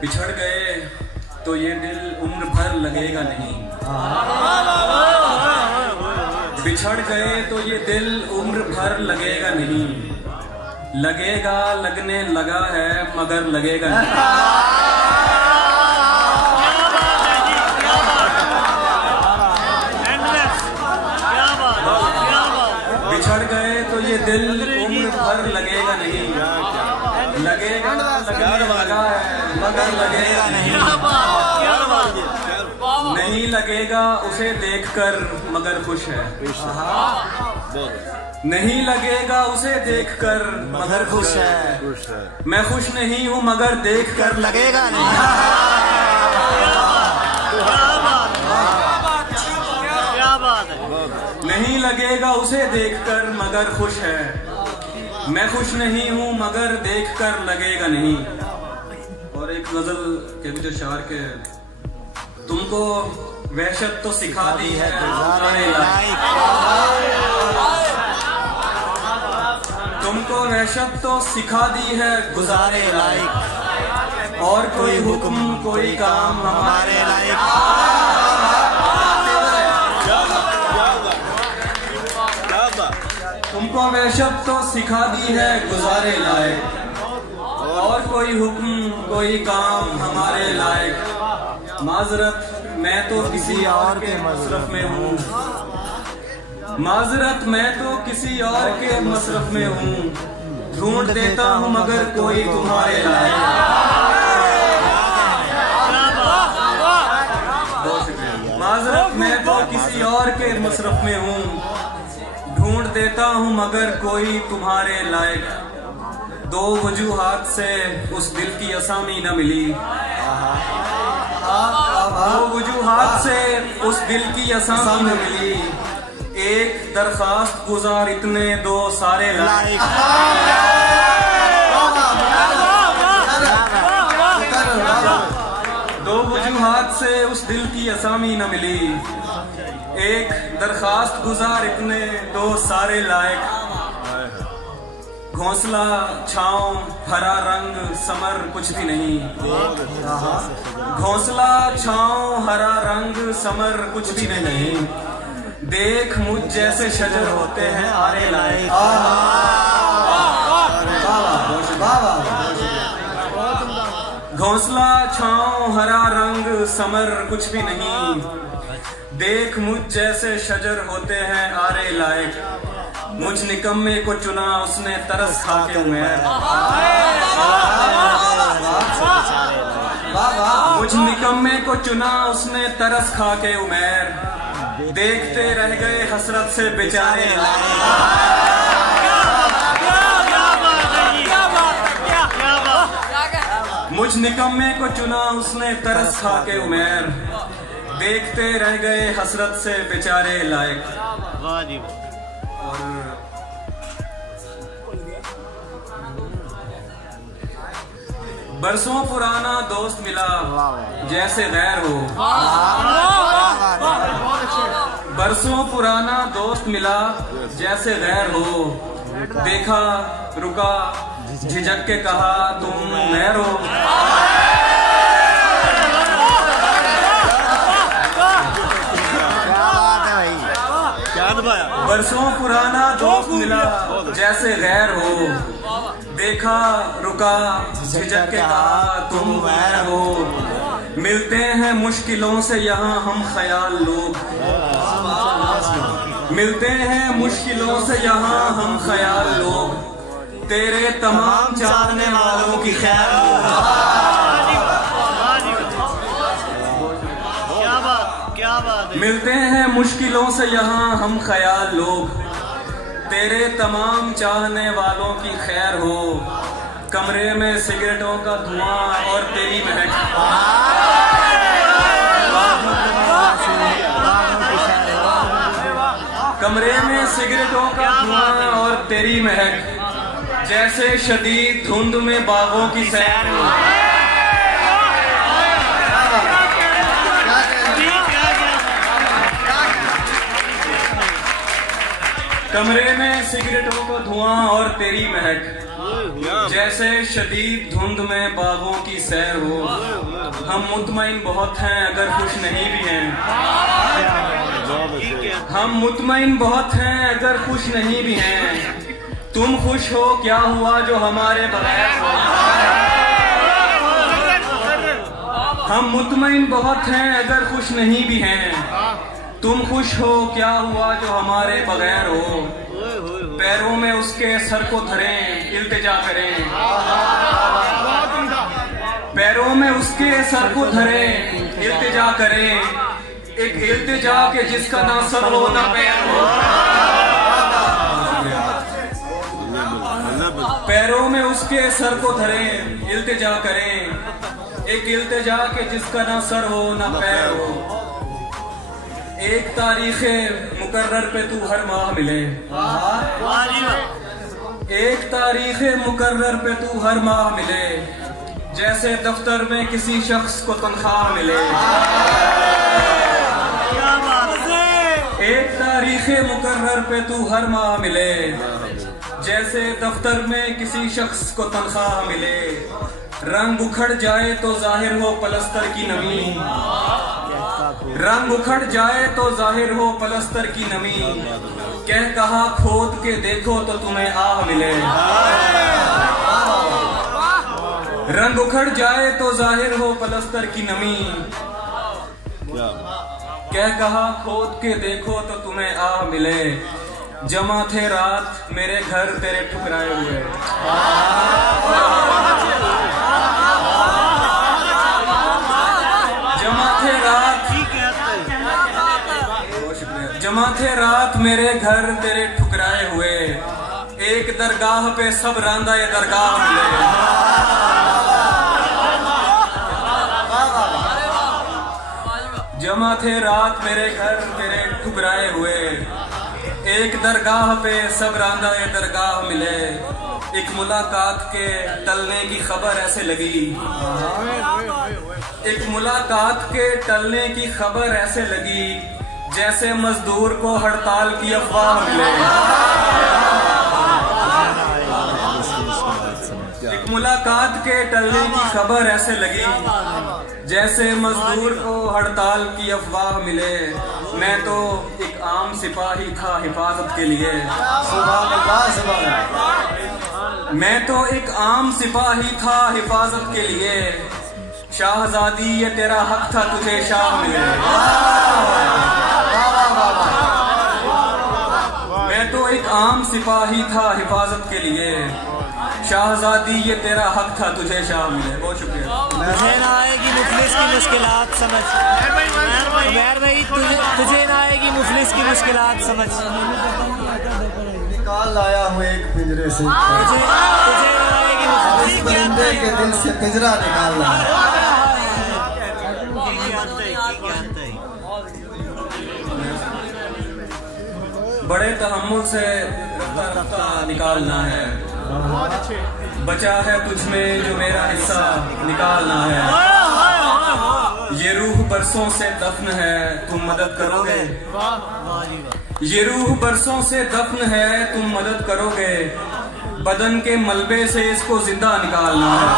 बिछड़ गए तो ये दिल उम्र भर लगेगा नहीं। बिछड़ गए तो ये दिल उम्र भर लगेगा नहीं। लगेगा लगने लगा है मगर लगेगा नहीं। बिछड़ गए तो ये दिल उम्र भर लगेगा नहीं। लगेगा लगने लगा है मगर लगेगा नहीं। नहीं लगेगा उसे देखकर मगर खुश है। नहीं लगेगा उसे देखकर मगर खुश है। मैं खुश नहीं हूँ मगर देखकर लगेगा नहीं। नहीं लगेगा उसे देखकर मगर खुश है। मैं खुश नहीं हूँ मगर देखकर लगेगा नहीं। और एक गजल के भी जो शार के, तुमको वहशत तो सिखा दी है गुजारे लायक। तुमको वहशत तो सिखा दी है गुजारे लायक। और कोई हुक्म कोई काम हमारे लायक। तुमको वहशत तो सिखा दी है गुजारे लायक। और कोई हुक्म कोई काम हमारे लायक। माजरत मैं तो किसी और के मसरफ में हूँ। माजरत मैं तो किसी और के मसरफ में हूँ। ढूंढ देता हूँ मगर कोई तुम्हारे लायक। माजरत मैं तो किसी और के मसरफ में हूँ। ढूंढ देता हूँ मगर कोई तुम्हारे लायक। दो वजूहात से उस दिल की असामी न मिली। दो वजूहात से उस दिल की असामी न मिली। एक दरखास्त गुजार इतने दो सारे लायक। दो वजूहात से उस दिल की असामी न मिली। एक दरखास्त गुजार इतने दो सारे लायक। घोंसला छाँव हरा रंग समर कुछ भी नहीं। घोंसला छाँव हरा रंग समर कुछ भी नहीं। देख मुझ जैसे शजर होते हैं आरे लायक। घोंसला छाँव हरा रंग समर कुछ भी नहीं। देख मुझ जैसे शजर होते हैं आरे लायक। मुझ निकम्मे को चुना उसने तरस खा के उमेर। मुझ निकम्मे को चुना उसने तरस खा के उमेर। देखते रह गए हसरत से बेचारे लायक। मुझ निकम्मे को चुना उसने तरस खा के उमेर। देखते रह गए हसरत से बेचारे लायक। और बरसों पुराना दोस्त मिला जैसे गैर हो। बरसों पुराना दोस्त मिला जैसे गैर हो। देखा रुका झिझक के कहा तुम गैर हो। बरसों पुराना दोस्त मिला जैसे गैर हो। देखा रुका झिझक के कहा तुम गैर हो। मिलते हैं मुश्किलों से यहाँ हम ख्याल लोग। मिलते हैं मुश्किलों से यहाँ हम ख्याल लोग। तेरे तमाम चाहने वालों की खैर मिलते हैं मुश्किलों से यहाँ हम ख्याल लोग। तेरे तमाम चाहने वालों की खैर हो। कमरे में सिगरेटों का धुआं और तेरी महक। कमरे में सिगरेटों का धुआं और तेरी महक। जैसे शदीद धुंध में बागों की सैर। कमरे में सिगरेटों का धुआं और तेरी महक। जैसे शदीद धुंध में बागों की सैर हो। हम मुतमईन बहुत हैं अगर खुश नहीं भी हैं। हम मुतमईन बहुत हैं अगर खुश नहीं भी हैं। तुम खुश हो क्या हुआ जो हमारे बगैर हो। हम मुतमईन बहुत हैं अगर खुश नहीं भी हैं। तुम खुश हो क्या हुआ जो हमारे बगैर हो। पैरों में उसके सर को धरें इल्तिजा करें। पैरों में उसके सर को धरें इल्तिजा करें। एक इल्तिजा के जिसका ना सर हो ना पैर हो। पैरों में उसके सर को धरें इल्तिजा करें। एक इल्तिजा के जिसका ना सर हो ना पैर हो। एक तारीखे मुकर्रर पे तू हर माह मिले। एक तारीखे मुकर्रर पे तू हर माह मिले। जैसे दफ्तर में किसी शख्स को तनख्वाह मिले। एक तारीखे मुकर्रर पे तू हर माह मिले। जैसे दफ्तर में किसी शख्स को तनख्वाह मिले। रंग उखड़ जाए तो जाहिर हो पलस्तर की नमी। रंग उखड़ जाए तो जाहिर हो पलस्तर की नमी। कह कहा खोद के देखो तो तुम्हें आह मिले। रंग उखड़ जाए तो जाहिर हो पलस्तर की नमी। कह कहा खोद के देखो तो तुम्हें आह मिले। जमा थे रात मेरे घर तेरे ठुकराए हुए। जमा थे रात मेरे घर तेरे ठुकराए हुए। एक दरगाह पे सब रांदा ये दरगाह मिले। जमा थे रात मेरे घर तेरे ठुकराए हुए। एक दरगाह पे सब रांदा ये दरगाह मिले। एक मुलाकात के टलने की खबर ऐसे लगी। एक मुलाकात के टलने की खबर ऐसे लगी। जैसे मजदूर को हड़ताल की अफवाह मिले। एक मुलाकात के टलने की खबर ऐसे लगी। जैसे मजदूर को हड़ताल की अफवाह मिले। मैं तो एक आम सिपाही था हिफाजत के लिए। मैं तो एक आम सिपाही था हिफाजत के लिए। शाहजादी ये तेरा हक था तुझे शाह मिले। मैं तो एक आम सिपाही था हिफाजत के लिए। शाहजादी ये तेरा हक था तुझे शाह मिले। बहुत शुक्रिया। तुझे ना आएगी मुफलिस की मुश्किलात समझ। उमैर भाई तुझे ना आएगी मुफलिस की मुश्किलात समझ। निकाल लाया हूँ एक पिंजरे से। तुझे ना आएगी मुफलिस परिंदे के दिल से पिंजरा निकाल लाया। बड़े तहम्मुल से रफ्ता रफ्ता निकालना है। बचा है तुझमें जो मेरा हिस्सा निकालना है। ये रूह बरसों से दफन है तुम मदद करोगे। ये रूह बरसों से दफन है तुम मदद करोगे। बदन के मलबे से इसको जिंदा निकालना है।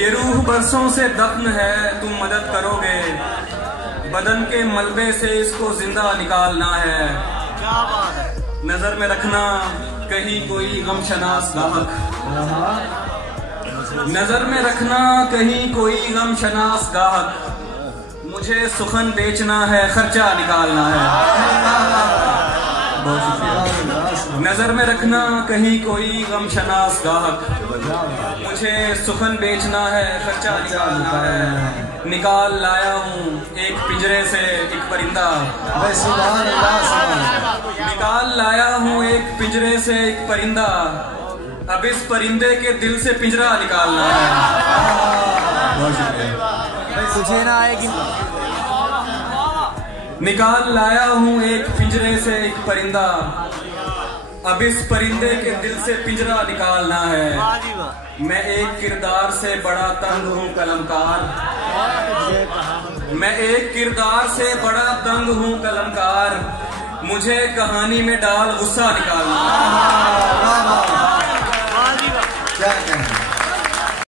ये रूह बरसों से दफन है तुम मदद करोगे। बदन के मलबे से इसको जिंदा निकालना है। नजर में रखना कहीं कोई गमशनास गाहक। नजर में रखना कहीं कोई गमशनास गाहक। मुझे सुखन बेचना है खर्चा निकालना है। बहुत शुक्रिया। नजर में रखना कहीं कोई गमशनास गाहक। मुझे सुखन बेचना है खर्चा निकालना है। निकाल लाया हूँ एक पिंजरे से एक परिंदा। निकाल लाया हूँ एक पिंजरे से एक परिंदा। अब इस परिंदे के दिल से पिंजरा निकालना है। तुझे ना आएगी। निकाल लाया हूँ एक पिंजरे से एक परिंदा। अब इस परिंदे के दिल से पिंजरा निकालना है। मैं एक किरदार से बड़ा तंग हूँ कलमकार। मैं एक किरदार से बड़ा तंग हूँ कलमकार। मुझे कहानी में डाल गुस्सा निकालना। वाह वाह, क्या कहना।